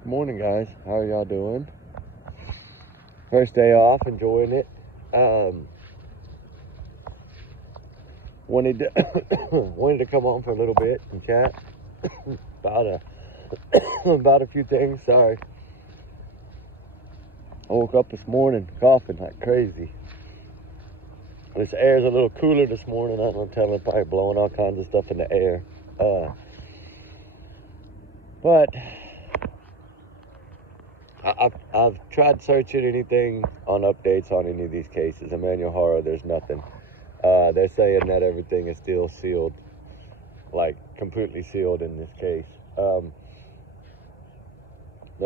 Good morning, guys. How are y'all doing? First day off, enjoying it. Wanted to come on for a little bit and chat about about a few things. Sorry, I woke up this morning coughing like crazy. This air is a little cooler this morning. I don't know, tell it, probably blowing all kinds of stuff in the air. But I've tried searching anything on updates on any of these cases. Emmanuel Horror, there's nothing. They're saying that everything is still sealed, like completely sealed in this case. They're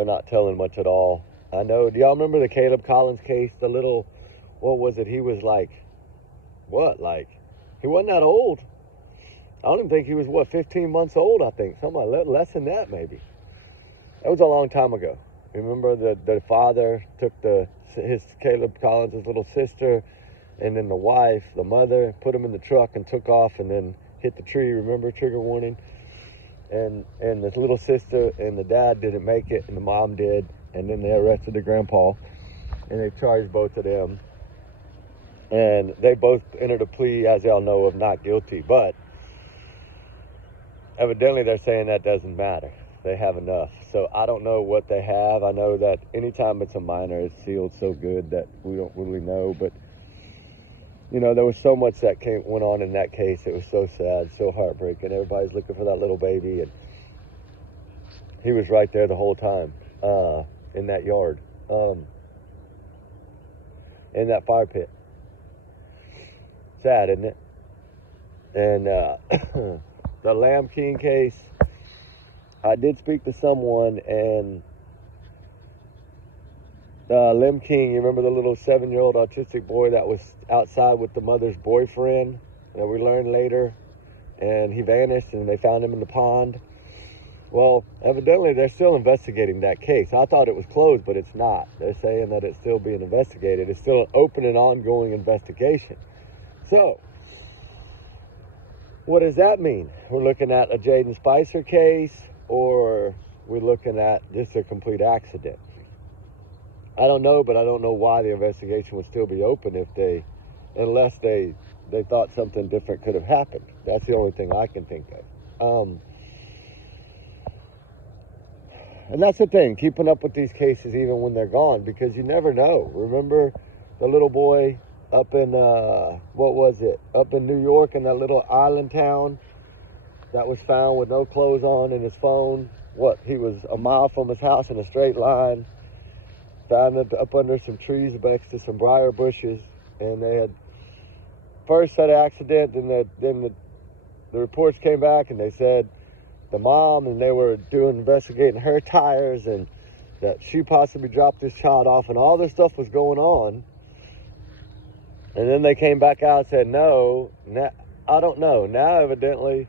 not telling much at all. I know, do y'all remember the Caleb Collins case? The little, what was it? He was like, he wasn't that old. I don't even think he was, 15 months old, I think. Something like less than that, maybe. That was a long time ago. Remember the father took his Caleb Collins' little sister, and then the wife, the mother, put him in the truck and took off and then hit the tree. Remember, trigger warning? And the little sister and the dad didn't make it, and the mom did. And then they arrested the grandpa, and they charged both of them. And they both entered a plea, as y'all know, of not guilty. But evidently they're saying that doesn't matter. They have enough. So I don't know what they have. I know that anytime it's a minor, it's sealed so good that we don't really know. But, you know, there was so much that went on in that case. It was so sad, so heartbreaking. Everybody's looking for that little baby, and he was right there the whole time in that yard, in that fire pit. Sad, isn't it? And the Lamb King case, I did speak to someone, and Lim King, you remember the little 7-year-old autistic boy that was outside with the mother's boyfriend that we learned later, and he vanished and they found him in the pond? Well, evidently they're still investigating that case. I thought it was closed, but it's not. They're saying that it's still being investigated. It's still an open and ongoing investigation. So, what does that mean? We're looking at a Jaden Spicer case, or we're looking at just a complete accident? I don't know, but I don't know why the investigation would still be open unless they thought something different could have happened. That's the only thing I can think of. And that's the thing, keeping up with these cases even when they're gone, because you never know. Remember the little boy up in, up in New York, in that little island town that was found with no clothes on and his phone? He was a mile from his house in a straight line, found it up under some trees next to some briar bushes, and they had first said accident, then the reports came back and they said the mom, and they were investigating her tires and that she possibly dropped this child off, and all this stuff was going on. And then they came back out and said, no, I don't know. Now, evidently,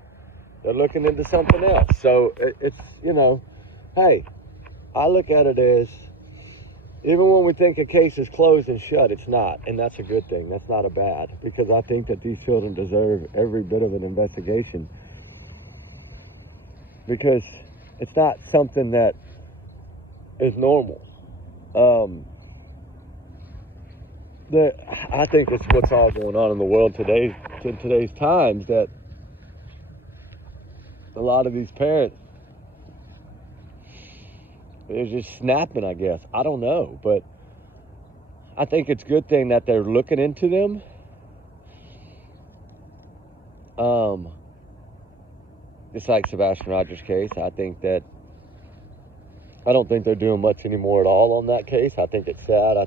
they're looking into something else. So it's, hey, I look at it as, even when we think a case is closed and shut, it's not. And that's a good thing. That's not a bad, because I think that these children deserve every bit of an investigation, because it's not something that is normal. I think it's what's all going on in the world today, in today's times, that a lot of these parents, they're just snapping, I guess. I don't know, but I think it's a good thing that they're looking into them. Just like Sebastian Rogers' case, I don't think they're doing much anymore at all on that case. I think it's sad. I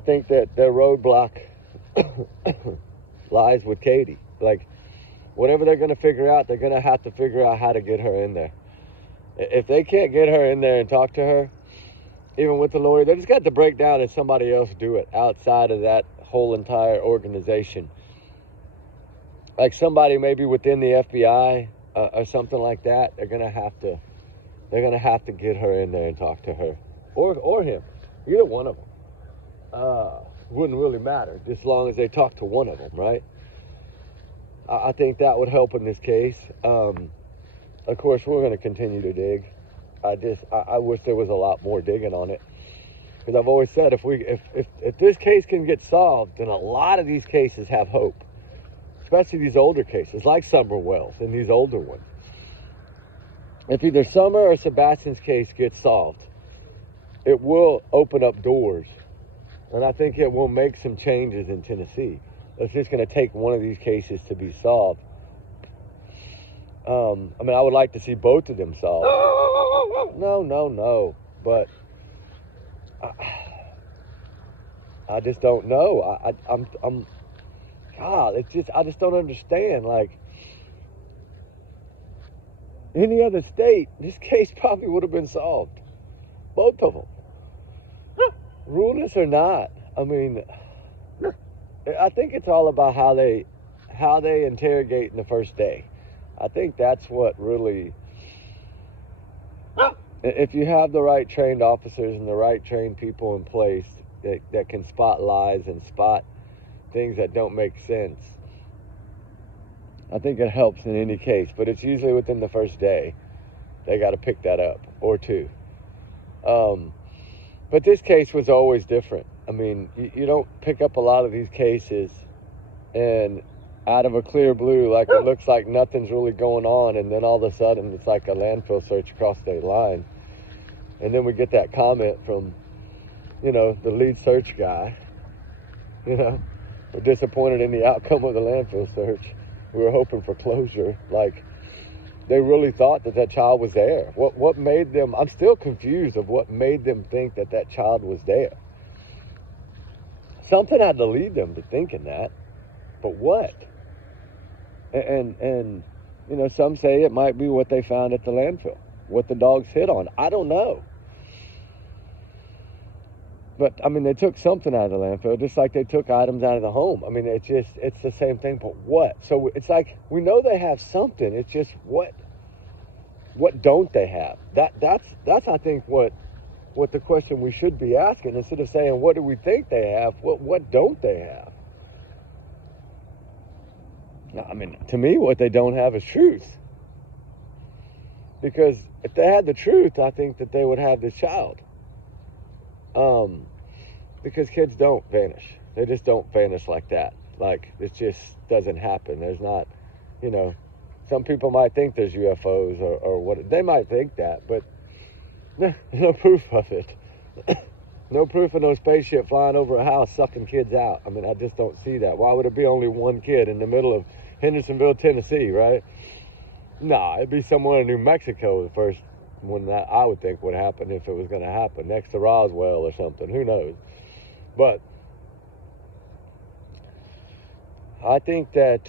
think that their roadblock lies with Katie. Like, whatever they're going to figure out, they're going to have to figure out how to get her in there. If they can't get her in there and talk to her, even with the lawyer, they just got to break down and somebody else do it outside of that whole entire organization. Like somebody maybe within the FBI or something like that. They're gonna have to get her in there and talk to her, or him. Either one of them. Wouldn't really matter, just as long as they talk to one of them, right? I think that would help in this case. Of course, we're going to continue to dig. I wish there was a lot more digging on it. Because I've always said, if this case can get solved, then a lot of these cases have hope. Especially these older cases, like Summer Wells and these older ones. If either Summer or Sebastian's case gets solved, it will open up doors. And I think it will make some changes in Tennessee. It's just going to take one of these cases to be solved. I mean, I would like to see both of them solved. No. But I just don't know. I'm God, it's just, I just don't understand. Like, any other state, this case probably would have been solved. Both of them. Rulers or not. I mean, I think it's all about how they interrogate in the first day. I think that's what really, if you have the right trained officers and the right trained people in place that can spot lies and spot things that don't make sense, I think it helps in any case. But it's usually within the first day they got to pick that up, or two. But this case was always different. I mean, you don't pick up a lot of these cases and out of a clear blue, like it looks like nothing's really going on, and then all of a sudden it's like a landfill search across state line. And then we get that comment from, the lead search guy, we're disappointed in the outcome of the landfill search. We were hoping for closure. Like, they really thought that child was there. What made them, I'm still confused of what made them think that child was there. Something had to lead them to thinking that, but what? And some say it might be what they found at the landfill, what the dogs hit on. I don't know. But, I mean, they took something out of the landfill, just like they took items out of the home. I mean, it's the same thing, but what? So it's like, we know they have something. It's just what don't they have? That's I think, what the question we should be asking, instead of saying, what do we think they have? What don't they have? I mean, to me, what they don't have is truth. Because if they had the truth, I think that they would have this child. Because kids don't vanish. They just don't vanish like that. Like, it just doesn't happen. There's not, some people might think there's UFOs or what. They might think that, but there's no proof of it. No proof of no spaceship flying over a house sucking kids out. I mean, I just don't see that. Why would it be only one kid in the middle of Hendersonville, Tennessee, right? Nah, it'd be somewhere in New Mexico, the first one that I would think would happen, if it was going to happen, next to Roswell or something. Who knows? But I think that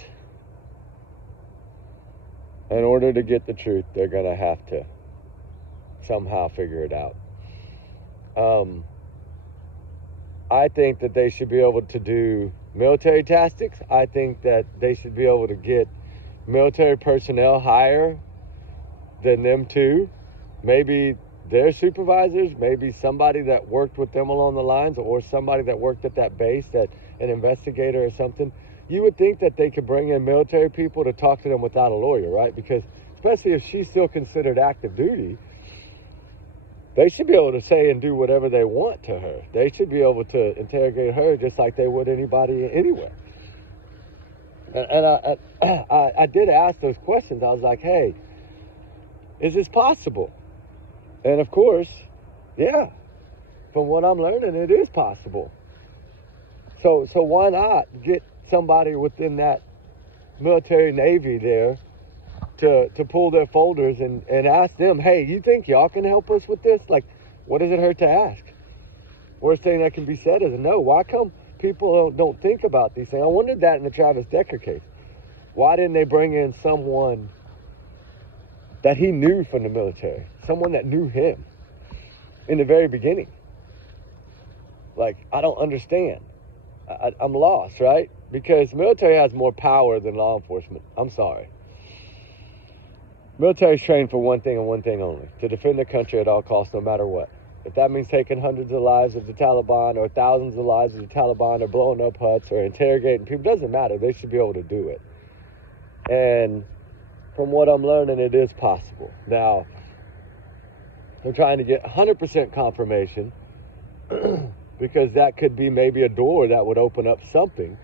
in order to get the truth, they're going to have to somehow figure it out. I think that they should be able to do military tactics. I think that they should be able to get military personnel higher than them too. Maybe their supervisors, maybe somebody that worked with them along the lines, or somebody that worked at that base, that an investigator or something. You would think that they could bring in military people to talk to them without a lawyer, right? Because especially if she's still considered active duty, they should be able to say and do whatever they want to her. They should be able to interrogate her just like they would anybody anywhere. And I did ask those questions. I was like, hey, is this possible? And of course, yeah, from what I'm learning, it is possible. So why not get somebody within that military Navy there to pull their folders and ask them, hey, you think y'all can help us with this? Like, what does it hurt to ask? Worst thing that can be said is no. Why come people don't think about these things? I wondered that in the Travis Decker case. Why didn't they bring in someone that he knew from the military? Someone that knew him in the very beginning. Like, I don't understand. I'm lost, right? Because military has more power than law enforcement. I'm sorry. Military is trained for one thing and one thing only: to defend the country at all costs, no matter what. If that means taking hundreds of lives of the Taliban, or thousands of lives of the Taliban, or blowing up huts, or interrogating people, doesn't matter. They should be able to do it. And from what I'm learning, it is possible. Now, They're trying to get 100% confirmation because that could be maybe a door that would open up something.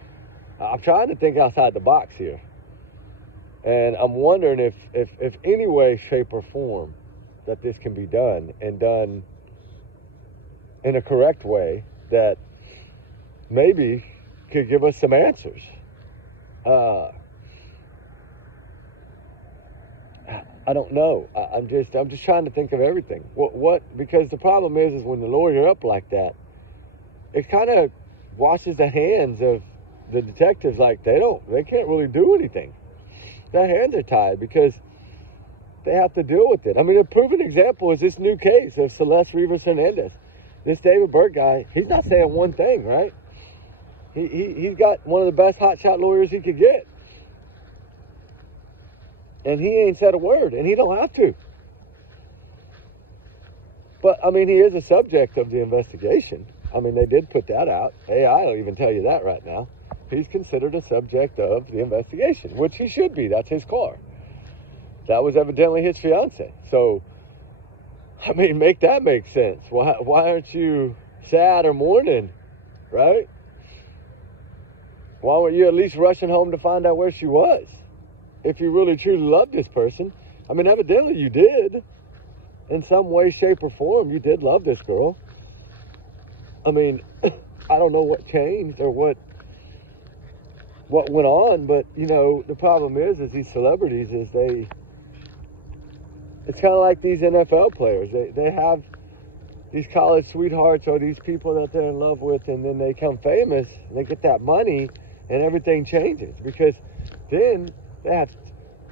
I'm trying to think outside the box here. And I'm wondering if any way, shape, or form that this can be done, and done in a correct way that maybe could give us some answers. I don't know. I'm just trying to think of everything. What? Because the problem is when you lawyer up like that, it kind of washes the hands of the detectives. Like they can't really do anything. Their hands are tied because they have to deal with it. I mean, a proven example is this new case of Celeste Rivas Hernandez. This David Burke guy, he's not saying one thing, right? He's got one of the best hotshot lawyers he could get. And he ain't said a word, and he don't have to. But, I mean, he is a subject of the investigation. I mean, they did put that out. AI will even tell you that right now. He's considered a subject of the investigation, which he should be. That's his car. That was evidently his fiance. So, I mean, make that make sense. Why aren't you sad or mourning, right? Why weren't you at least rushing home to find out where she was? If you really truly loved this person. I mean, evidently you did. In some way, shape, or form, you did love this girl. I mean, I don't know what changed or what went on, but, you know, the problem is these celebrities it's kind of like these NFL players. They have these college sweethearts or these people that they're in love with, and then they become famous, and they get that money, and everything changes. Because then they have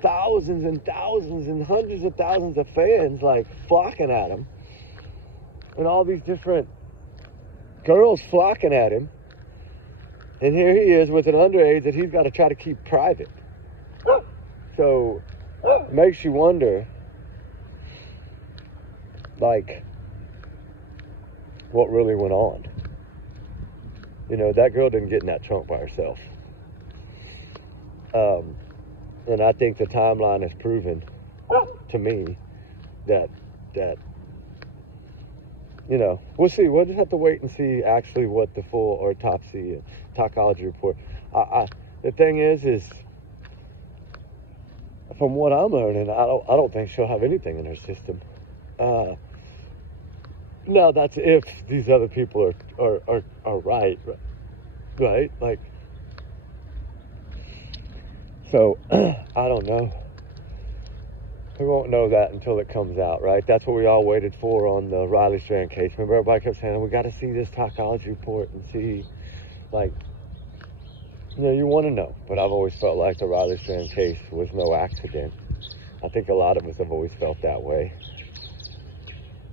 thousands and thousands and hundreds of thousands of fans, like, flocking at him. And all these different girls flocking at him. And here he is with an underage that he's got to try to keep private. So, it makes you wonder, like, what really went on. You know, that girl didn't get in that trunk by herself. And I think the timeline has proven to me that you know, we'll see. We'll just have to wait and see actually what the full autopsy and toxicology report. The thing is from what I'm learning, I don't think she'll have anything in her system. No, that's if these other people are right? Like, so I don't know. We won't know that until it comes out, right? That's what we all waited for on the Riley Strand case. Remember, everybody kept saying, we got to see this toxicology report and see, like, you know, you want to know. But I've always felt like the Riley Strand case was no accident. I think a lot of us have always felt that way.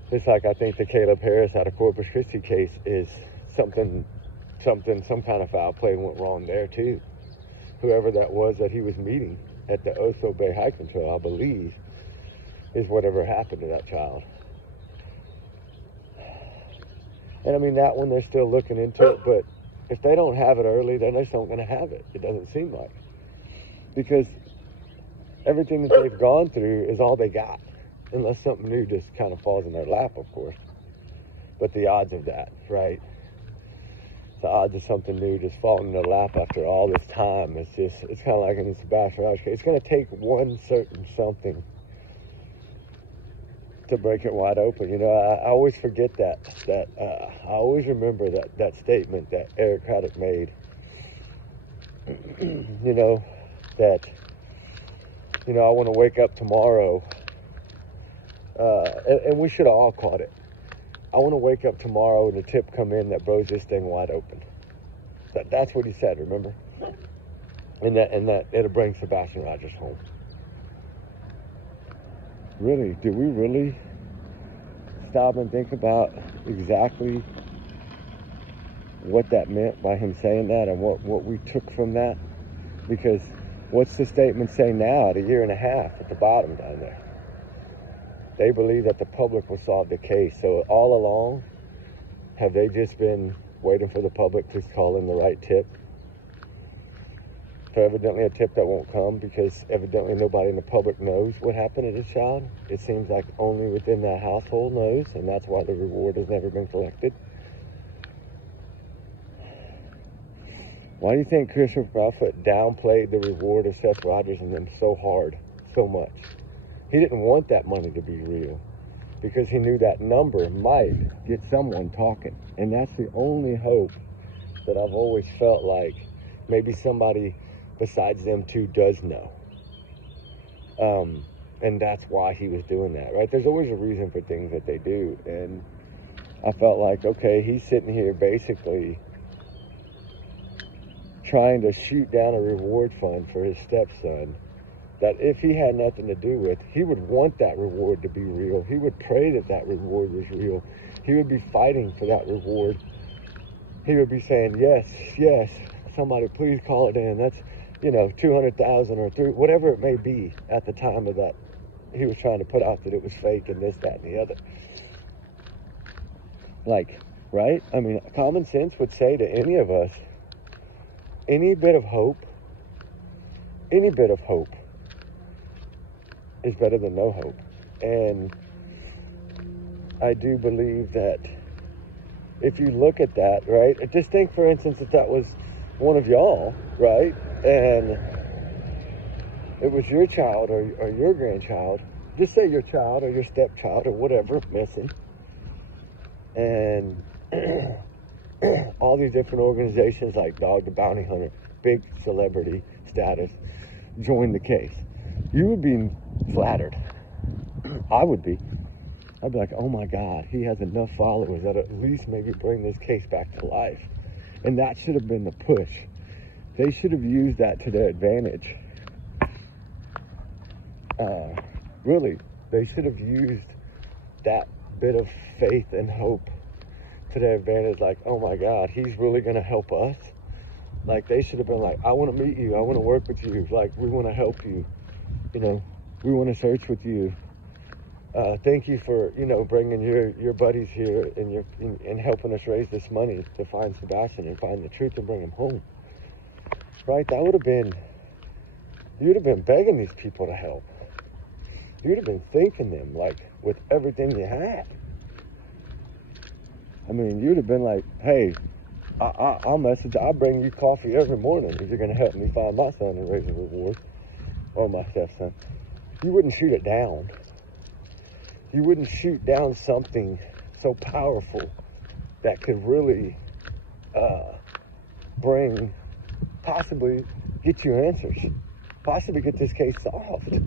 Just like I think the Caleb Harris out of Corpus Christi case is some kind of foul play went wrong there too. Whoever that was that he was meeting at the Oso Bay hiking trail, I believe, is whatever happened to that child. And I mean, that one, they're still looking into it, but if they don't have it early, they're just not going to have it. It doesn't seem like. Because everything that they've gone through is all they got. Unless something new just kind of falls in their lap, of course. But the odds of that, right? The odds of something new just falling in their lap after all this time, it's kind of like in the Sebastian case. It's going to take one certain something to break it wide open. You know, I always forget that I always remember that statement that Eric Craddock made. You know, that, you know, I want to wake up tomorrow, and we should have all caught it. I want to wake up tomorrow and a tip come in that blows this thing wide open. That's what he said, remember? And that it'll bring Sebastian Rogers home. Really, did we really stop and think about exactly what that meant by him saying that and what we took from that? Because what's the statement say now at a year and a half at the bottom down there? They believe that the public will solve the case. So all along, have they just been waiting for the public to call in the right tip? So evidently a tip that won't come because evidently nobody in the public knows what happened to this child. It seems like only within that household knows, and that's why the reward has never been collected. Why do you think Christopher Proudfoot downplayed the reward of Seth Rogers and them so hard, so much? He didn't want that money to be real because he knew that number might get someone talking. And that's the only hope that I've always felt like maybe somebody besides them two does know. And that's why he was doing that, right? There's always a reason for things that they do. And I felt like, okay, he's sitting here basically trying to shoot down a reward fund for his stepson that if he had nothing to do with, he would want that reward to be real. He would pray that that reward was real. He would be fighting for that reward. He would be saying, yes, yes, somebody please call it in. That's, 200,000 or whatever it may be at the time of that. He was trying to put out that it was fake and this, that, and the other. Like, right? I mean, common sense would say to any of us, any bit of hope is better than no hope. And I do believe that if you look at that, right, just think, for instance, if that was one of y'all, right, and it was your child or your grandchild, just say your child or your stepchild or whatever, missing, and all these different organizations like Dog the Bounty Hunter, big celebrity status, join the case. You would be flattered. I would be. I'd be like, oh my God, he has enough followers that at least maybe bring this case back to life. And that should have been the push. They should have used that to their advantage. Really, they should have used that bit of faith and hope to their advantage. Like, oh my God, he's really going to help us. Like, they should have been like, I want to meet you. I want to work with you. Like, we want to help you. We want to search with you. Thank you for, bringing your buddies here and helping us raise this money to find Sebastian and find the truth and bring him home. Right? That would have been, you'd have been begging these people to help. You'd have been thanking them, like, with everything you had. I mean, you'd have been like, hey, I'll bring you coffee every morning if you're going to help me find my son and raise a reward, or my stepson. You wouldn't shoot it down. You wouldn't shoot down something so powerful that could really possibly get you answers, possibly get this case solved,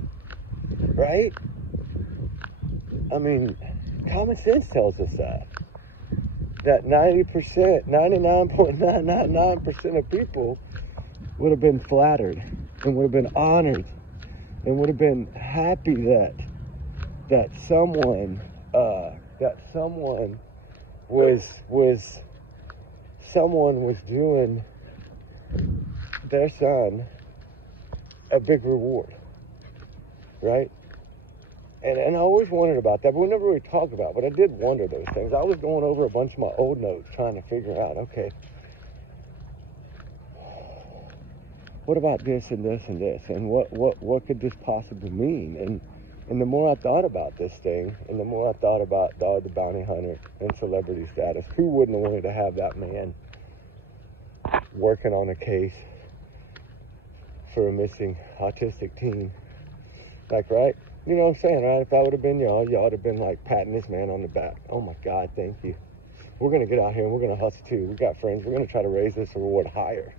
right? I mean, common sense tells us that 90%, 99.999% of people would have been flattered and would have been honored and would have been happy that someone was doing their son a big reward, right? And I always wondered about that, but we never really talked about it. But I did wonder those things. I was going over a bunch of my old notes trying to figure out, okay, what about this and this and this? And what could this possibly mean? And the more I thought about this thing, and the more I thought about Dog the Bounty Hunter and celebrity status, who wouldn't have wanted to have that man working on a case for a missing autistic teen? Like, right? You know what I'm saying, right? If that would have been y'all would have been like patting this man on the back. Oh my God, thank you. We're going to get out here and we're going to hustle too. We got friends. We're going to try to raise this reward higher.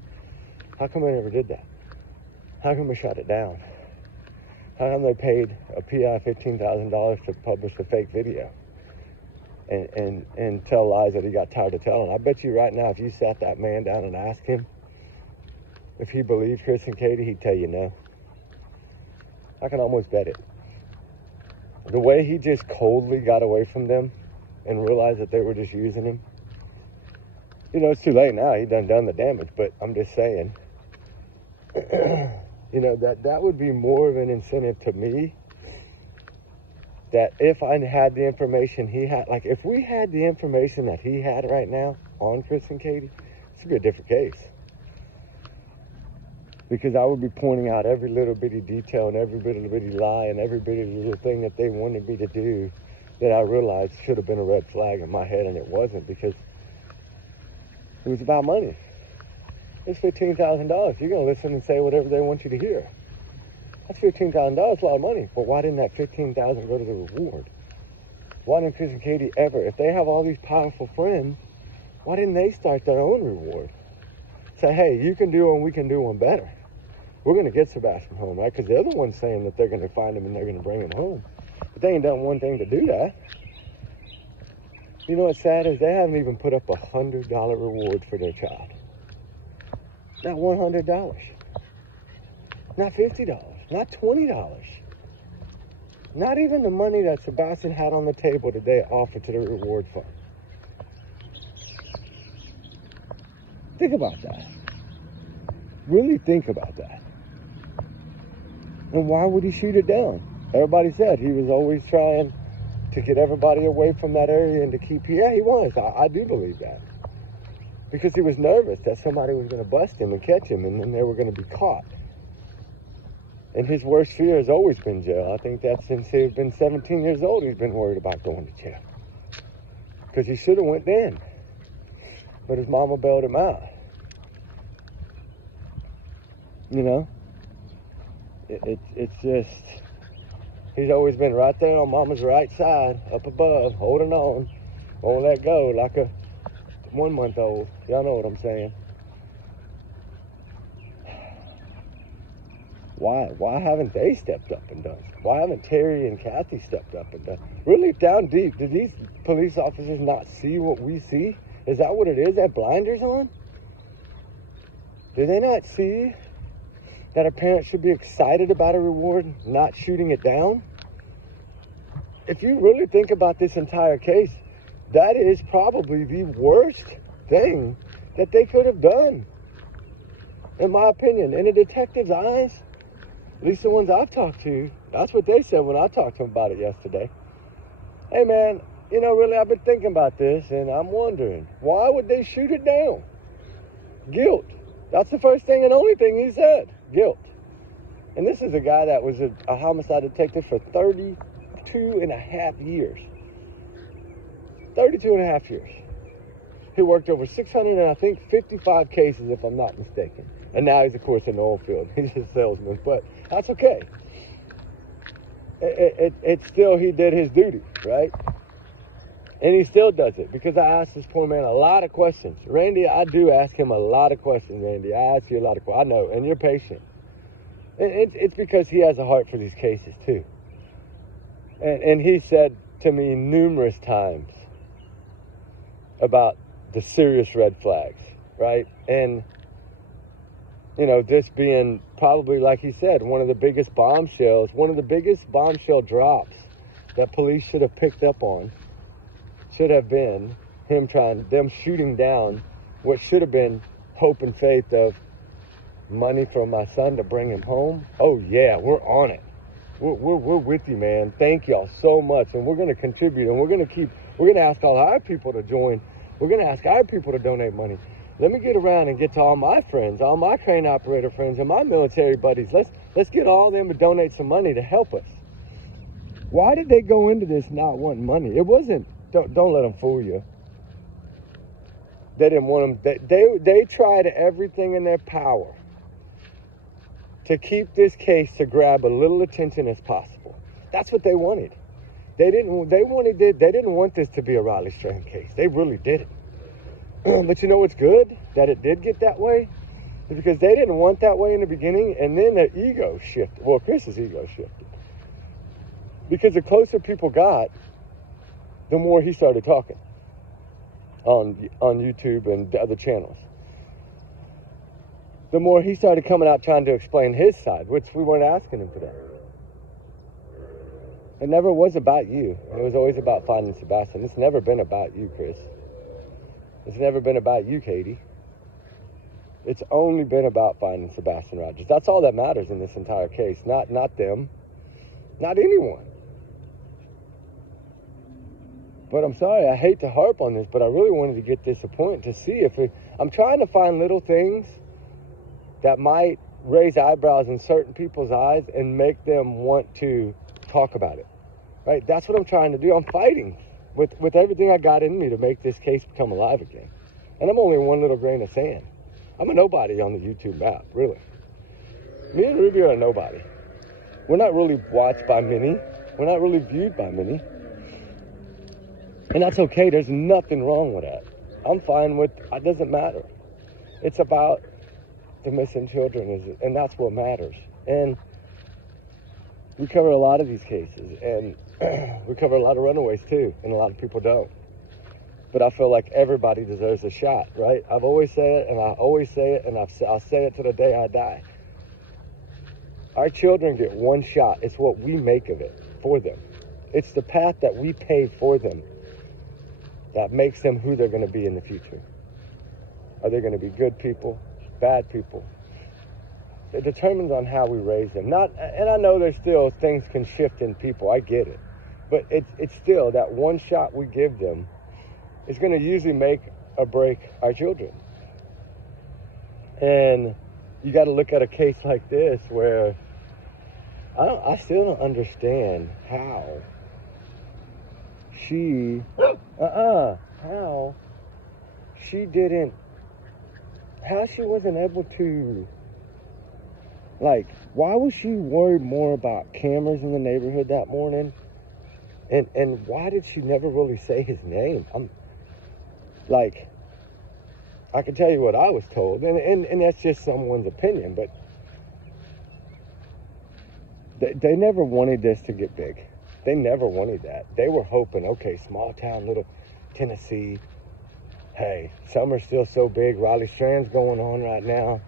How come I never did that? How come we shut it down? How come they paid a PI $15,000 to publish a fake video and tell lies that he got tired of telling? I bet you right now, if you sat that man down and asked him if he believed Chris and Katie, he'd tell you no. I can almost bet it. The way he just coldly got away from them and realized that they were just using him. It's too late now. He done the damage, but I'm just saying, that would be more of an incentive to me, that if I had the information he had, like if we had the information that he had right now on Chris and Katie, this would be a different case. because I would be pointing out every little bitty detail and every little bitty lie and every bitty little thing that they wanted me to do that I realized should have been a red flag in my head, and it wasn't, because it was about money. It's $15,000. You're going to listen and say whatever they want you to hear. That's $15,000, a lot of money. But why didn't that $15,000 go to the reward? Why didn't Chris and Katie ever, if they have all these powerful friends, why didn't they start their own reward? Say, hey, you can do one, we can do one better. We're going to get Sebastian home, right? Because they're the ones saying that they're going to find him and they're going to bring him home. But they ain't done one thing to do that. You know what's sad is they haven't even put up $100 reward for their child. Not $100. Not $50. Not $20. Not even the money that Sebastian had on the table today offered to the reward fund. Think about that. Really think about that. And why would he shoot it down? Everybody said he was always trying to get everybody away from that area and to keep... Yeah, he was. I do believe that. Because he was nervous that somebody was going to bust him and catch him, and then they were going to be caught. And his worst fear has always been jail. I think that since he's been 17 years old, he's been worried about going to jail. Because he should have went then. But his mama bailed him out. You know? It's just... He's always been right there on mama's right side, up above, holding on. Won't let go like a 1-month-old. Y'all know what I'm saying. Why haven't they stepped up and done it? Why haven't Terry and Kathy stepped up and done it? Really down deep, do these police officers not see what we see? Is that what it is? That blinders on? Do they not see that a parent should be excited about a reward, not shooting it down? If you really think about this entire case, that is probably the worst thing that they could have done, in my opinion. In a detective's eyes, at least the ones I've talked to, that's what they said when I talked to them about it yesterday. Hey man, you know, really, I've been thinking about this, and I'm wondering, why would they shoot it down? Guilt. That's the first thing and only thing he said. Guilt. And this is a guy that was a homicide detective for 32 and a half years. 32 and a half years. He worked over 600 and I think 55 cases, if I'm not mistaken. And now he's, of course, in the oil field. He's a salesman, but that's okay. It's still, he did his duty, right? And he still does it, because I asked this poor man a lot of questions. Randy, I do ask him a lot of questions, Randy. I ask you a lot of questions. I know, and you're patient. It's because he has a heart for these cases, too. And he said to me numerous times about the serious red flags, right? And, you know, this being probably, like he said, one of the biggest bombshells, one of the biggest bombshell drops that police should have picked up on, should have been them shooting down what should have been hope and faith of money from my son to bring him home. Oh yeah, we're on it. We're with you, man. Thank y'all so much. And we're going to contribute, and we're going to ask all our people to join. We're going to ask our people to donate money. Let me get around and get to all my friends, all my crane operator friends, and my military buddies. Let's get all of them to donate some money to help us. Why did they go into this not wanting money? It wasn't, don't let them fool you. They didn't want them. They tried everything in their power to keep this case to grab a little attention as possible. That's what they wanted. They didn't want this to be a Riley Strand case. They really didn't. But you know what's good that it did get that way? Is because they didn't want that way in the beginning, and then their ego shifted. Well, Chris's ego shifted. Because the closer people got, the more he started talking on YouTube and other channels. The more he started coming out trying to explain his side, which we weren't asking him today. It never was about you. It was always about finding Sebastian. It's never been about you, Chris. It's never been about you, Katie. It's only been about finding Sebastian Rogers. That's all that matters in this entire case. Not them. Not anyone. But I'm sorry, I hate to harp on this, but I really wanted to get this a point to see if I'm trying to find little things that might raise eyebrows in certain people's eyes and make them want to talk about it, right? That's what I'm trying to do. I'm fighting with everything I got in me to make this case become alive again. And I'm only one little grain of sand. I'm a nobody on the YouTube map, really. Me and Ruby are a nobody. We're not really watched by many. We're not really viewed by many. And that's okay. There's nothing wrong with that. I'm fine with it. Doesn't matter. It's about the missing children, and that's what matters. And we cover a lot of these cases, and we cover a lot of runaways too, and a lot of people don't. But I feel like everybody deserves a shot, right? I've always said it, and I always say it, and I'll say it to the day I die. Our children get one shot. It's what we make of it for them. It's the path that we pave for them that makes them who they're going to be in the future. Are they going to be good people, bad people? It determines on how we raise them. And I know there's still things can shift in people. I get it. But it's still that one shot we give them is going to usually make or break our children. And you got to look at a case like this where I still don't understand how she wasn't able to, like, why was she worried more about cameras in the neighborhood that morning? And why did she never really say his name? Like, I can tell you what I was told, and that's just someone's opinion, but they never wanted this to get big. They never wanted that. They were hoping, okay, small town, little Tennessee. Hey, summer's still so big. Raleigh Strand's going on right now.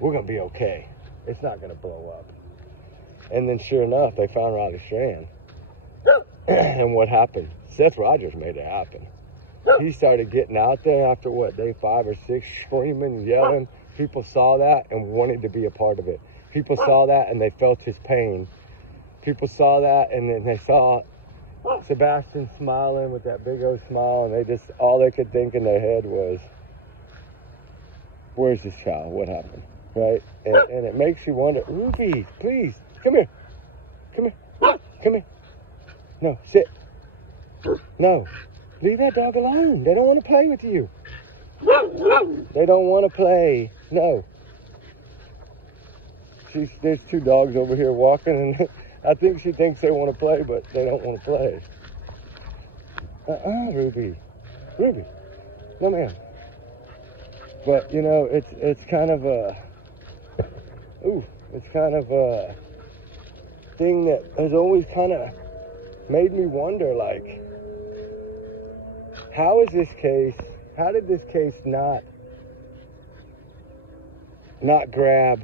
We're going to be okay. It's not going to blow up. And then sure enough, they found Raleigh Strand. And what happened? Seth Rogers made it happen. He started getting out there after, day 5 or 6, screaming, yelling. People saw that and wanted to be a part of it. People saw that and they felt his pain. People saw that and then they saw Sebastian smiling with that big old smile, and all they could think in their head was, where's this child? What happened? Right? And it makes you wonder, Ruby, please, come here. Come here. Come here. No, sit. No. Leave that dog alone. They don't want to play with you. They don't want to play. No. There's 2 dogs over here walking, and I think she thinks they want to play, but they don't want to play. Ruby. Ruby. No, ma'am. But, it's kind of a... it's kind of a thing that has always kind of made me wonder, like, how did this case not grab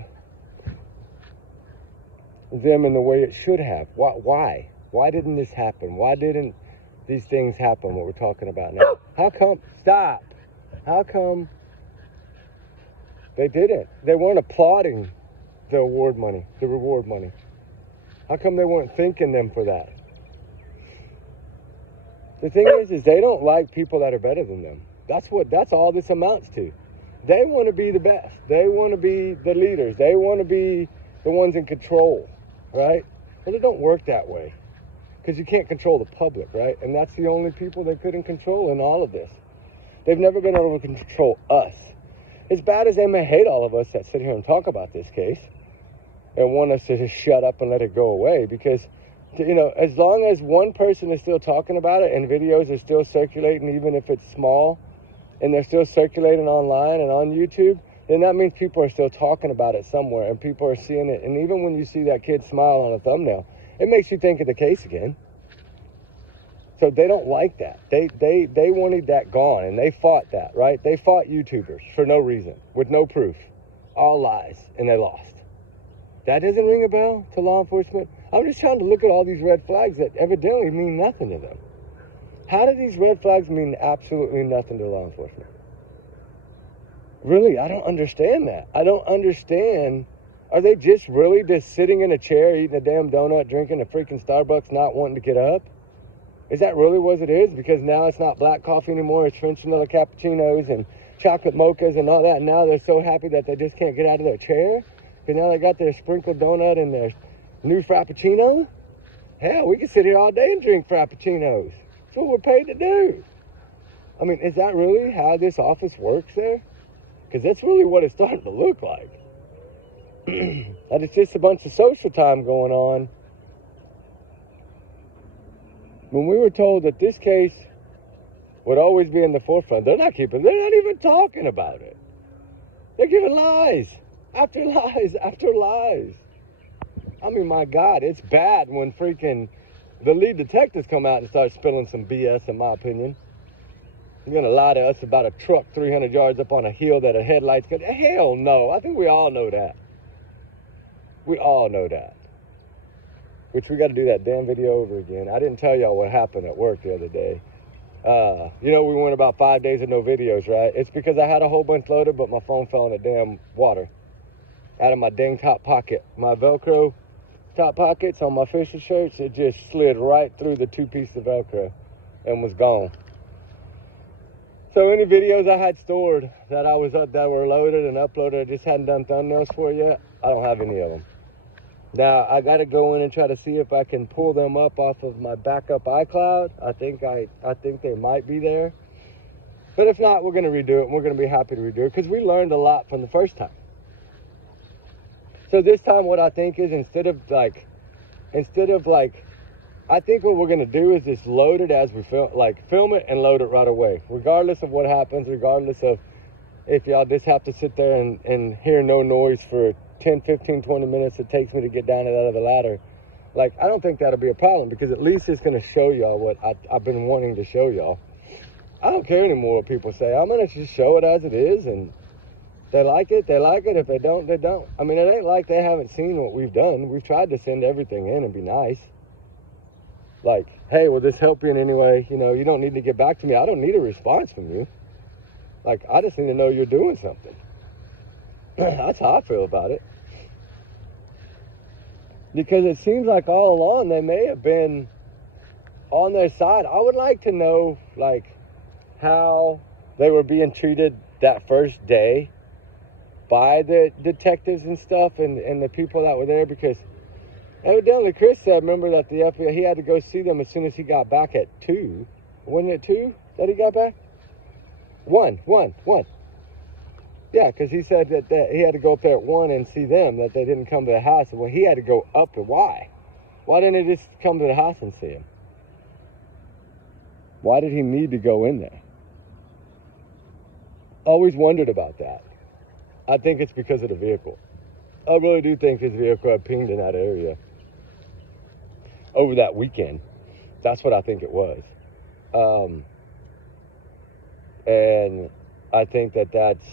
them in the way it should have? Why? Why didn't this happen? Why didn't these things happen, what we're talking about now? How come? Stop. How come they didn't? They weren't applauding the reward money. How come they weren't thanking them for that? The thing is they don't like people that are better than them. That's all this amounts to. They want to be the best. They want to be the leaders. They want to be the ones in control, right? Well, it don't work that way because you can't control the public, right? And that's the only people they couldn't control in all of this. They've never been able to control us. As bad as they may hate all of us that sit here and talk about this case and want us to just shut up and let it go away, because, as long as one person is still talking about it and videos are still circulating, even if it's small, and they're still circulating online and on YouTube, then that means people are still talking about it somewhere and people are seeing it. And even when you see that kid smile on a thumbnail, it makes you think of the case again. So they don't like that. They wanted that gone, and they fought that, right? They fought YouTubers for no reason, with no proof. All lies, and they lost. That doesn't ring a bell to law enforcement? I'm just trying to look at all these red flags that evidently mean nothing to them. How do these red flags mean absolutely nothing to law enforcement? Really, I don't understand that. I don't understand. Are they just really just sitting in a chair, eating a damn donut, drinking a freaking Starbucks, not wanting to get up? Is that really what it is? Because now it's not black coffee anymore. It's French vanilla cappuccinos and chocolate mochas and all that. And now they're so happy that they just can't get out of their chair because now they got their sprinkled donut and their new Frappuccino. Hell, we can sit here all day and drink Frappuccinos. That's what we're paid to do. I mean, is that really how this office works there? Because that's really what it's starting to look like. That it's just a bunch of social time going on. When we were told that this case would always be in the forefront, they're not even talking about it. They're giving lies after lies after lies. I mean, my God, it's bad when freaking the lead detectives come out and start spilling some BS, in my opinion. They're going to lie to us about a truck 300 yards up on a hill that a headlight's going to... Hell no. I think we all know that. We all know that. Which we got to do that damn video over again. I didn't tell y'all what happened at work the other day. You know, we went about 5 days of no videos, right? It's because I had a whole bunch loaded, but my phone fell in the damn water. Out of my dang top pocket. My Velcro top pockets on my fishing shirts, it just slid right through the 2 pieces of Velcro and was gone. So any videos I had stored that were loaded and uploaded, I just hadn't done thumbnails for yet, I don't have any of them. Now I got to go in and try to see if I can pull them up off of my backup iCloud. I think they might be there. But if not, we're going to redo it, and we're going to be happy to redo it because we learned a lot from the first time. So this time what I think is instead of I think what we're going to do is just load it as we film it and load it right away. Regardless of what happens, regardless of if y'all just have to sit there and hear no noise for 10, 15, 20 minutes it takes me to get down and out of the ladder. Like, I don't think that'll be a problem because at least it's going to show y'all what I've been wanting to show y'all. I don't care anymore what people say. I'm going to just show it as it is, and they like it, they like it. If they don't, they don't. I mean, it ain't like they haven't seen what we've done. We've tried to send everything in and be nice. Like, hey, will this help you in any way? You know, you don't need to get back to me. I don't need a response from you. Like, I just need to know you're doing something. That's how I feel about it. Because it seems like all along they may have been on their side. I would like to know, like, how they were being treated that first day by the detectives and stuff and the people that were there, because evidently Chris said, remember that the FBI, he had to go see them as soon as he got back at 2. Wasn't it 2 that he got back? 1. Yeah, because he said that he had to go up there at 1 and see them, that they didn't come to the house. Well, he had to go up to why? Why didn't he just come to the house and see him? Why did he need to go in there? Always wondered about that. I think it's because of the vehicle. I really do think his vehicle had pinged in that area over that weekend. That's what I think it was. And I think that that's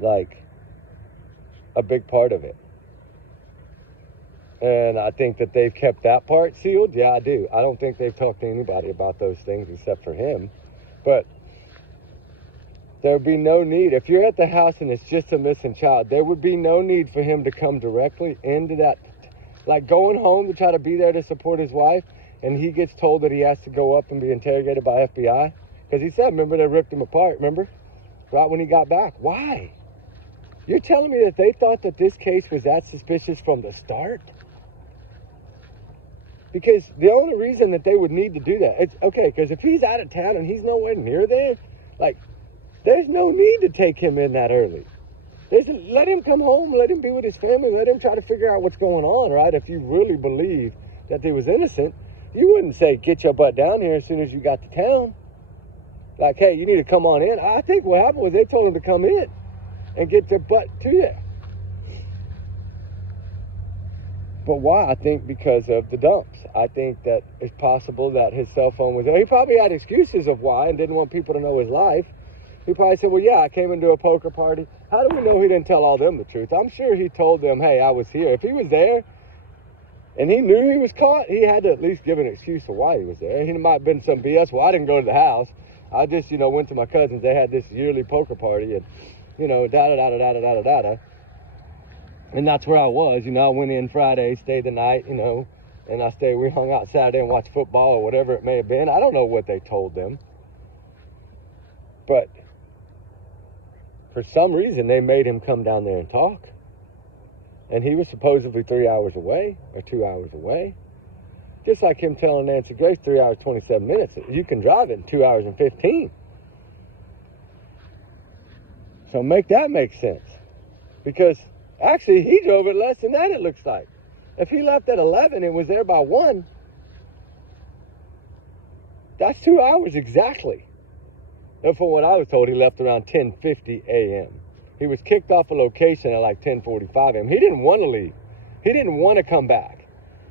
like a big part of it. And I think that they've kept that part sealed. Yeah, I do. I don't think they've talked to anybody about those things except for him. But there would be no need. If you're at the house and it's just a missing child, there would be no need for him to come directly into that. Like going home to try to be there to support his wife, and he gets told that he has to go up and be interrogated by FBI. Because he said, remember, they ripped him apart, remember? Right when he got back. Why? You're telling me that they thought that this case was that suspicious from the start? Because the only reason that they would need to do that, it's okay, because if he's out of town and he's nowhere near there, like, there's no need to take him in that early. Let him come home, let him be with his family, let him try to figure out what's going on, right? If you really believe that he was innocent, you wouldn't say, get your butt down here as soon as you got to town. Like, hey, you need to come on in. I think what happened was they told him to come in and get their butt to there. But why? I think because of the dumps. I think that it's possible that his cell phone was there. He probably had excuses of why and didn't want people to know his life. He probably said, well, yeah, I came into a poker party. How do we know he didn't tell all them the truth? I'm sure he told them, hey, I was here. If he was there and he knew he was caught, he had to at least give an excuse for why he was there. He might have been some BS. Well, I didn't go to the house. I just, went to my cousin's. They had this yearly poker party and, da-da-da-da-da-da-da-da-da. And that's where I was. I went in Friday, stayed the night, and we hung out Saturday and watched football or whatever it may have been. I don't know what they told them. But for some reason, they made him come down there and talk. And he was supposedly 3 hours away or 2 hours away. Just like him telling Nancy Grace 3 hours, 27 minutes. You can drive it in 2 hours and 15. So make that make sense. Because actually, he drove it less than that, it looks like. If he left at 11 and was there by 1, that's 2 hours exactly. And from what I was told, he left around 10:50 a.m. He was kicked off a location at like 10:45 a.m. He didn't want to leave. He didn't want to come back.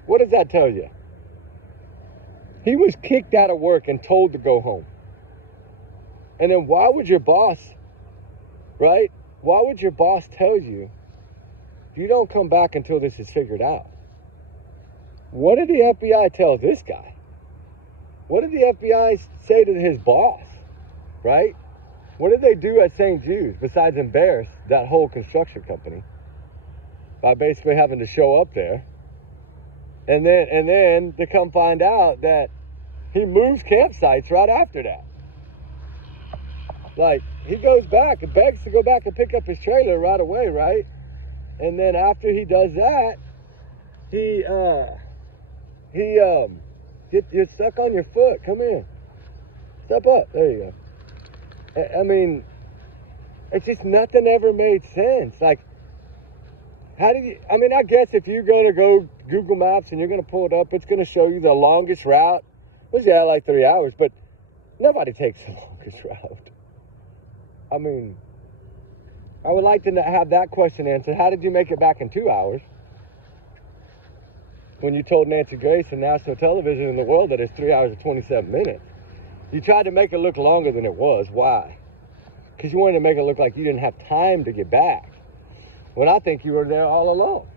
What does that tell you? He was kicked out of work and told to go home. And then why would your boss, right? Why would your boss tell you, you don't come back until this is figured out? What did the FBI tell this guy? What did the FBI say to his boss, right? What did they do at St. Jude's besides embarrass that whole construction company by basically having to show up there? And then to come find out that he moves campsites right after that. Like, he goes back and begs to go back and pick up his trailer right away, right? And then after he does that, you're stuck on your foot. Come in. Step up. There you go. I mean, it's just nothing ever made sense. Like, how did you, I mean, I guess if you go Google Maps and you're going to pull it up, it's going to show you the longest route. Was like 3 hours, but nobody takes the longest route. I mean, I would like to have that question answered. How did you make it back in 2 hours? When you told Nancy Grace and national television in the world that it's 3 hours and 27 minutes. You tried to make it look longer than it was. Why? Because you wanted to make it look like you didn't have time to get back. When I think you were there all along.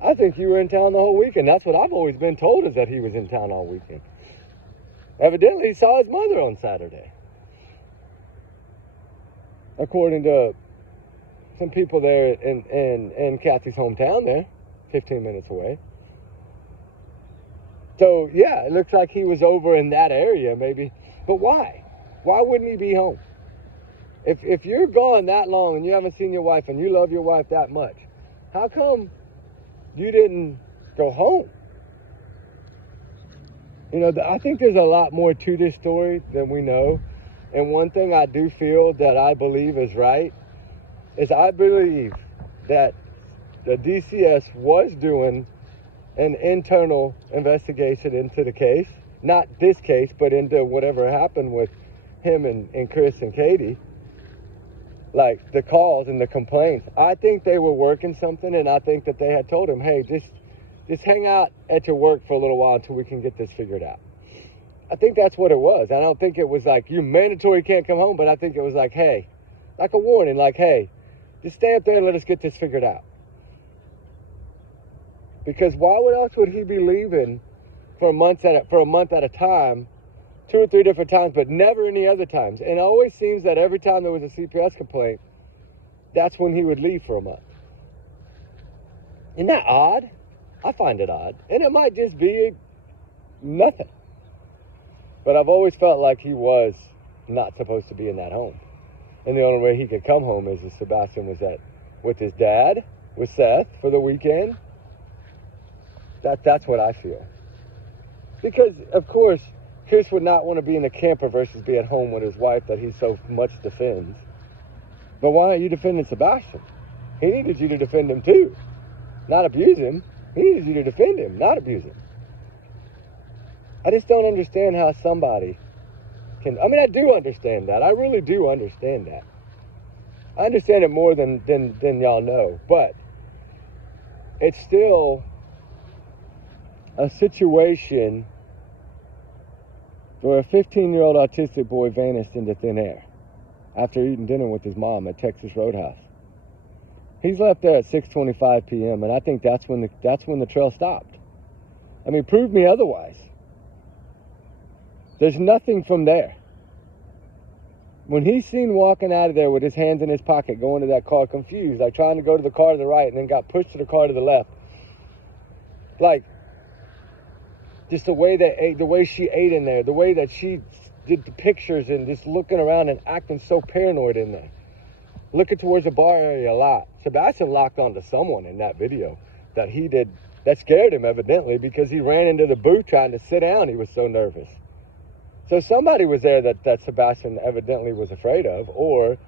I think you were in town the whole weekend. That's what I've always been told, is that he was in town all weekend. Evidently, he saw his mother on Saturday. According to some people there in Kathy's hometown there, 15 minutes away. So, yeah, it looks like he was over in that area maybe. But why? Why wouldn't he be home? If you're gone that long and you haven't seen your wife and you love your wife that much, how come you didn't go home? You know, I think there's a lot more to this story than we know. And one thing I do feel that I believe is right is I believe that the DCS was doing an internal investigation into the case. Not this case, but into whatever happened with him and Chris and Katie. Like the calls and the complaints. I think they were working something, and I think that they had told him, hey, just hang out at your work for a little while until we can get this figured out. I think that's what it was. I don't think it was like, you mandatory can't come home, but I think it was like, hey, like a warning, like, hey, just stay up there and let us get this figured out. Because why else would he be leaving for a month at a time, 2 or 3 different times, but never any other times? And it always seems that every time there was a CPS complaint, that's when he would leave for a month. Isn't that odd? I find it odd. And it might just be nothing. But I've always felt like he was not supposed to be in that home. And the only way he could come home is if Sebastian was with his dad, with Seth, for the weekend. That's what I feel. Because, of course, Chris would not want to be in a camper versus be at home with his wife that he so much defends. But why aren't you defending Sebastian? He needed you to defend him too. Not abuse him. He needed you to defend him, not abuse him. I just don't understand how somebody can... I mean, I do understand that. I really do understand that. I understand it more than y'all know. But it's still a situation where a 15-year-old autistic boy vanished into thin air after eating dinner with his mom at Texas Roadhouse. He's left there at 6:25 p.m., and I think that's when the trail stopped. I mean, prove me otherwise. There's nothing from there. When he's seen walking out of there with his hands in his pocket, going to that car confused, like trying to go to the car to the right and then got pushed to the car to the left. Like, just the way she ate in there, the way that she did the pictures and just looking around and acting so paranoid in there. looking towards the bar area a lot. Sebastian locked onto someone in that video that that scared him evidently, because he ran into the booth trying to sit down. He was so nervous. So somebody was there that Sebastian evidently was afraid of, or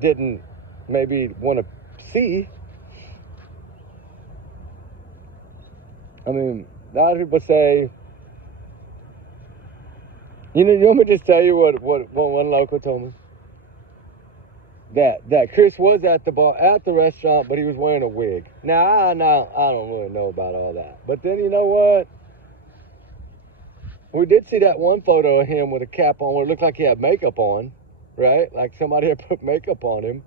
didn't maybe want to see. I mean, a lot of people say, you want me to just tell you what one local told me? That Chris was at the restaurant, but he was wearing a wig. Now, I don't really know about all that. But then, you know what? We did see that one photo of him with a cap on where it looked like he had makeup on, right? Like somebody had put makeup on him.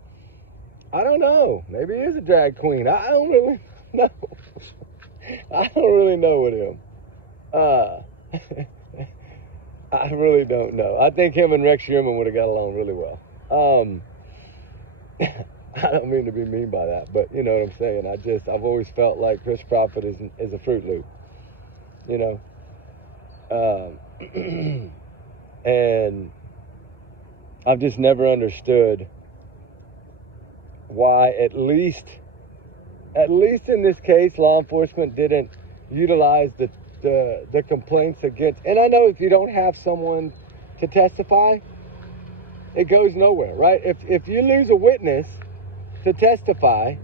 I don't know. Maybe he is a drag queen. I don't really know. I don't really know with him. I really don't know. I think him and Rex Sherman would have got along really well. I don't mean to be mean by that, but you know what I'm saying. I've always felt like Chris Prophet is a Fruit Loop, you know. And I've just never understood why, at least in this case, law enforcement didn't utilize the complaints against. And I know if you don't have someone to testify, it goes nowhere, right? If you lose a witness to testify,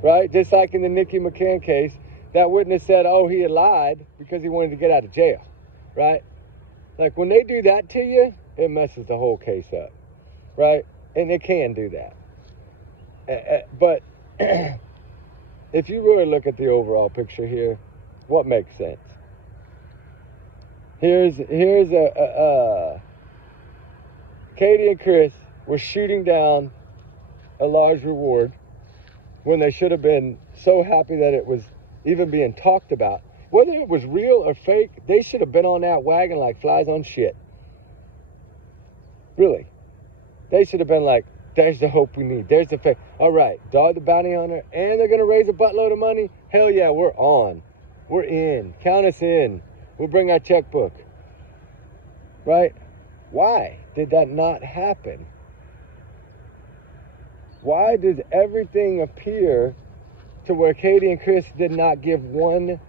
right, just like in the Nikki McCann case, that witness said, oh, he had lied because he wanted to get out of jail, right? Like when they do that to you, it messes the whole case up, right? And it can do that. But if you really look at the overall picture here, what makes sense? Here's Katie and Chris were shooting down a large reward when they should have been so happy that it was even being talked about. Whether it was real or fake, they should have been on that wagon like flies on shit. Really. They should have been like, there's the hope we need. There's the fake. All right, Dog the Bounty Hunter, and they're going to raise a buttload of money? Hell yeah, we're on. We're in. Count us in. We'll bring our checkbook. Right? Why did that not happen? Why does everything appear to where Katie and Chris did not give one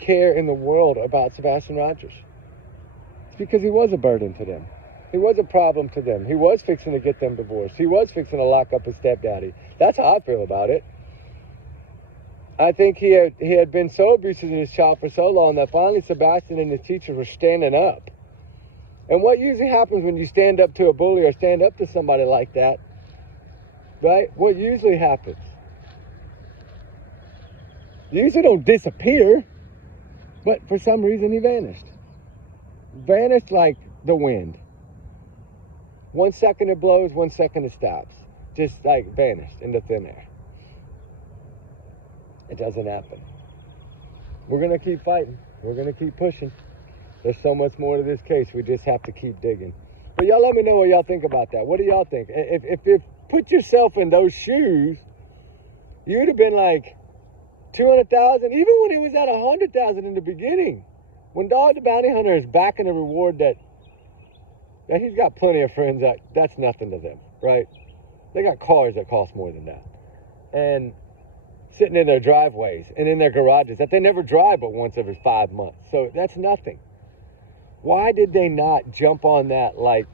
care in the world about Sebastian Rogers? It's because he was a burden to them. He was a problem to them. He was fixing to get them divorced. He was fixing to lock up his stepdaddy. That's how I feel about it. I think he had been so abusive to his child for so long that finally Sebastian and his teachers were standing up. And what usually happens when you stand up to a bully or stand up to somebody like that, right? What usually happens? You usually don't disappear, but for some reason he vanished. Vanished like the wind. 1 second it blows, 1 second it stops. Just like vanished into thin air. It doesn't happen. We're going to keep fighting. We're going to keep pushing. There's so much more to this case. We just have to keep digging. But y'all let me know what y'all think about that. What do y'all think? If you put yourself in those shoes, you would have been like 200,000, even when it was at 100,000 in the beginning. When Dog the Bounty Hunter is backing a reward that he's got plenty of friends that's nothing to them, right? They got cars that cost more than that. And sitting in their driveways and in their garages that they never drive but once every 5 months. So that's nothing. Why did they not jump on that like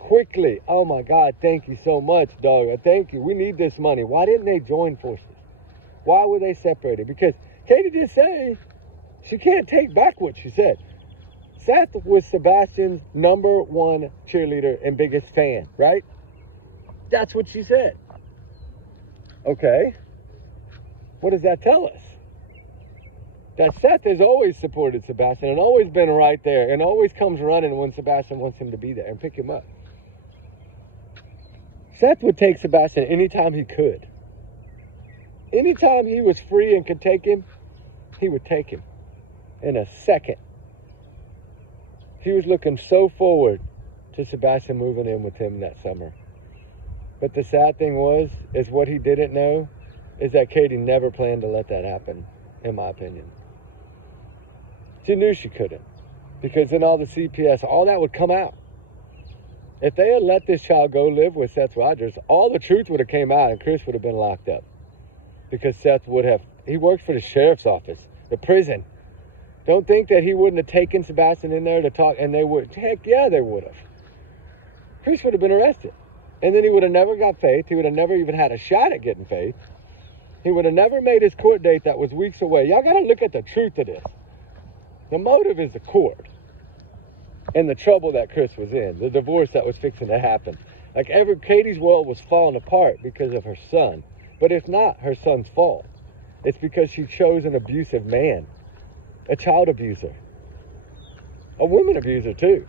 quickly? Oh my God, thank you so much, dog. Thank you. We need this money. Why didn't they join forces? Why were they separated? Because Katie did say she can't take back what she said. Seth was Sebastian's #1 cheerleader and biggest fan, right? That's what she said. Okay. What does that tell us? That Seth has always supported Sebastian and always been right there and always comes running when Sebastian wants him to be there and pick him up. Seth would take Sebastian anytime he could. Anytime he was free and could take him, he would take him in a second. He was looking so forward to Sebastian moving in with him that summer. But the sad thing is what he didn't know is that Katie never planned to let that happen, in my opinion. She knew she couldn't, because then all the CPS, all that would come out. If they had let this child go live with Seth Rogers, all the truth would have came out and Chris would have been locked up. Because Seth would have, he works for the sheriff's office, the prison. Don't think that he wouldn't have taken Sebastian in there to talk, and they would. Heck yeah, they would have. Chris would have been arrested. And then he would have never got Faith. He would have never even had a shot at getting Faith. He would have never made his court date that was weeks away. Y'all got to look at the truth of this. The motive is the court and the trouble that Chris was in, the divorce that was fixing to happen. Like Katie's world was falling apart because of her son. But it's not her son's fault. It's because she chose an abusive man, a child abuser, a woman abuser too.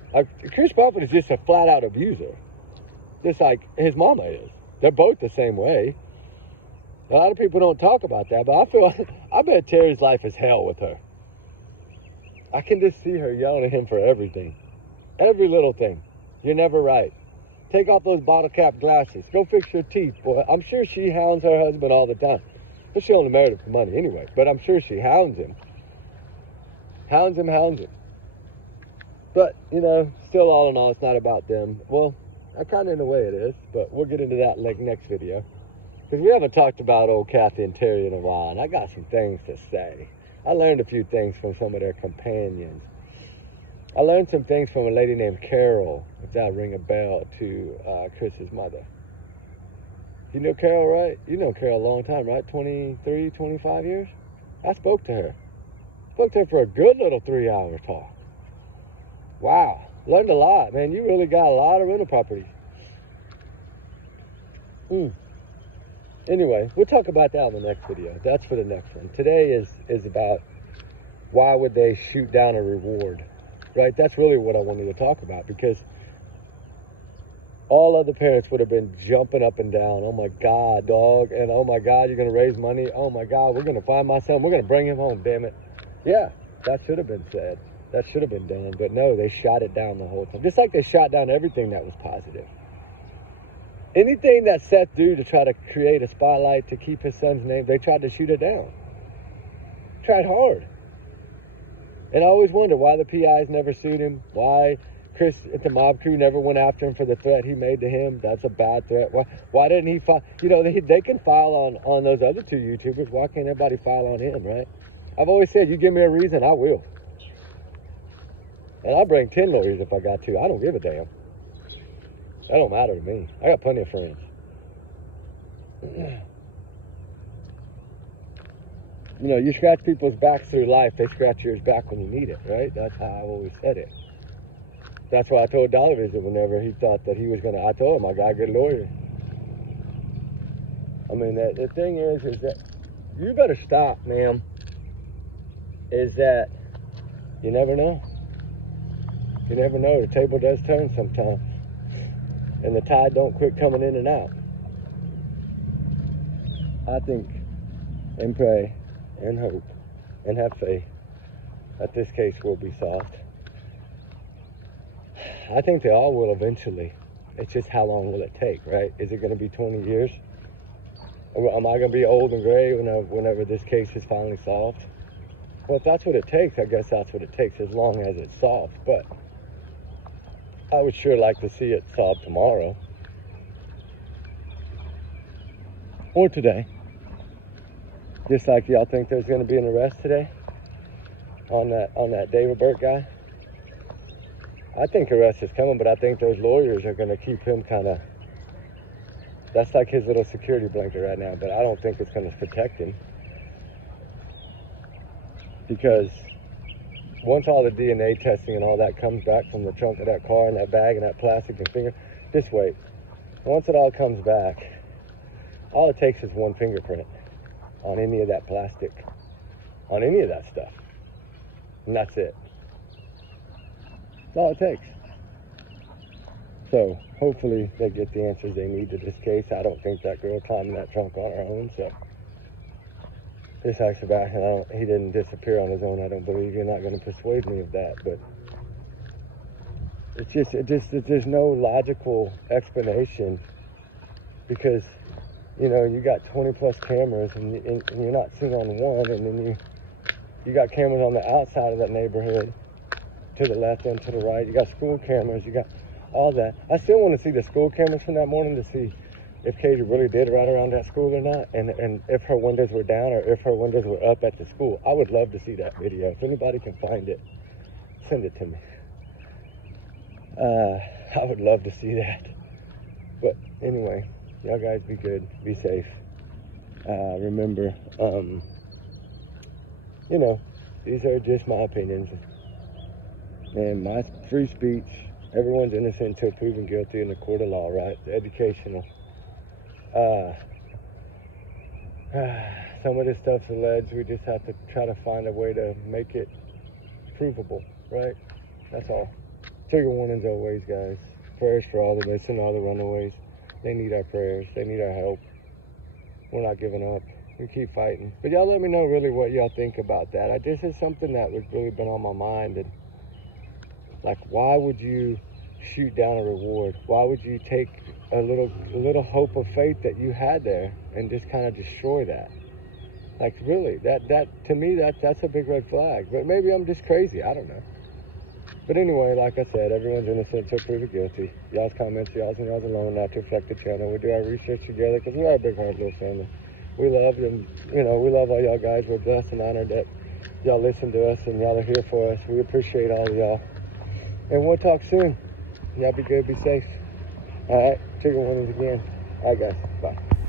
Chris Buffett is just a flat out abuser, just like his mama is. They're both the same way. A lot of people don't talk about that, but I bet Terry's life is hell with her. I can just see her yelling at him for everything. Every little thing. You're never right. Take off those bottle cap glasses. Go fix your teeth, boy. I'm sure she hounds her husband all the time. But she only married him for money anyway. But I'm sure she hounds him. Hounds him. But, you know, still all in all, it's not about them. Well, kind of in a way it is. But we'll get into that next video. Because we haven't talked about old Kathy and Terry in a while, and I got some things to say. I learned a few things from some of their companions. I learned some things from a lady named Carol, if that ring a bell, to Chris's mother. You know Carol, right? You know Carol a long time, right? 23, 25 years? I spoke to her. Spoke to her for a good little 3-hour talk. Wow. Learned a lot, man. You really got a lot of rental properties. Anyway, we'll talk about that in the next video. That's for the next one. Today is about why would they shoot down a reward, right? That's really what I wanted to talk about, because all other parents would have been jumping up and down. Oh my God, dog. And oh my God, you're going to raise money. Oh my God, we're going to find my son. We're going to bring him home, damn it. Yeah, that should have been said. That should have been done. But no, they shot it down the whole time. Just like they shot down everything that was positive. Anything that Seth do to try to create a spotlight to keep his son's name, they tried to shoot it down. Tried hard. And I always wonder why the PIs never sued him. Why Chris at the mob crew never went after him for the threat he made to him. That's a bad threat. Why didn't he file? You know, they can file on those other two YouTubers. Why can't everybody file on him, right? I've always said, you give me a reason, I will. And I'll bring 10 lawyers if I got to. I don't give a damn. That don't matter to me. I got plenty of friends. You know, you scratch people's backs through life, they scratch yours back when you need it, right? That's how I've always said it. That's why I told Dollarvision whenever he thought that he was going to, I told him, I got a good lawyer. I mean, the thing is that you better stop, ma'am, is that you never know. You never know. The table does turn sometimes. And the tide don't quit coming in and out. I think and pray and hope and have faith that this case will be solved. I think they all will eventually. It's just how long will it take, right? Is it going to be 20 years? Or am I going to be old and gray whenever this case is finally solved? Well, if that's what it takes, I guess that's what it takes, as long as it's solved. But I would sure like to see it solved tomorrow. Or today. Just like y'all think there's going to be an arrest today on that David Burke guy. I think arrest is coming, but I think those lawyers are going to keep him kind of, that's like his little security blanket right now, but I don't think it's going to protect him. Because once all the DNA testing and all that comes back from the trunk of that car and that bag and that plastic and finger, just wait. Once it all comes back, all it takes is one fingerprint on any of that plastic, on any of that stuff. And that's it. That's all it takes. So hopefully they get the answers they need to this case. I don't think that girl climbed in that trunk on her own, so. Just like Sebastian, he didn't disappear on his own. I don't believe. You're not going to persuade me of that, but there's no logical explanation, because, you know, you got 20 plus cameras and you're not seeing on one, and then you got cameras on the outside of that neighborhood, to the left and to the right. You got school cameras. You got all that. I still want to see the school cameras from that morning to see if Katie really did ride around that school or not, and if her windows were down or if her windows were up at the school. I would love to see that video. If anybody can find it, send it to me. I would love to see that. But anyway, y'all guys be good, be safe. Remember, you know, these are just my opinions. And my free speech, everyone's innocent until proven guilty in the court of law, right? It's educational. Some of this stuff's alleged. We just have to try to find a way to make it provable, right? That's all. Trigger warnings always, guys. Prayers for all the missing, all the runaways. They need our prayers. They need our help. We're not giving up. We keep fighting. But y'all let me know really what y'all think about that. This is something that was really been on my mind. And like, why would you shoot down a reward? Why would you take a little hope of faith that you had there and just kind of destroy that? Like, really, that to me, that's a big red flag. But maybe I'm just crazy. I don't know. But anyway, like I said, everyone's innocent until proven guilty. Y'all's comments, y'all's and y'all's alone, not to affect the channel. We do our research together because we are a big heart little family. We love them, you know, we love all y'all guys. We're blessed and honored that y'all listen to us and y'all are here for us. We appreciate all of y'all. And we'll talk soon. Y'all be good, be safe. All right, trigger warnings again. All right, guys, bye.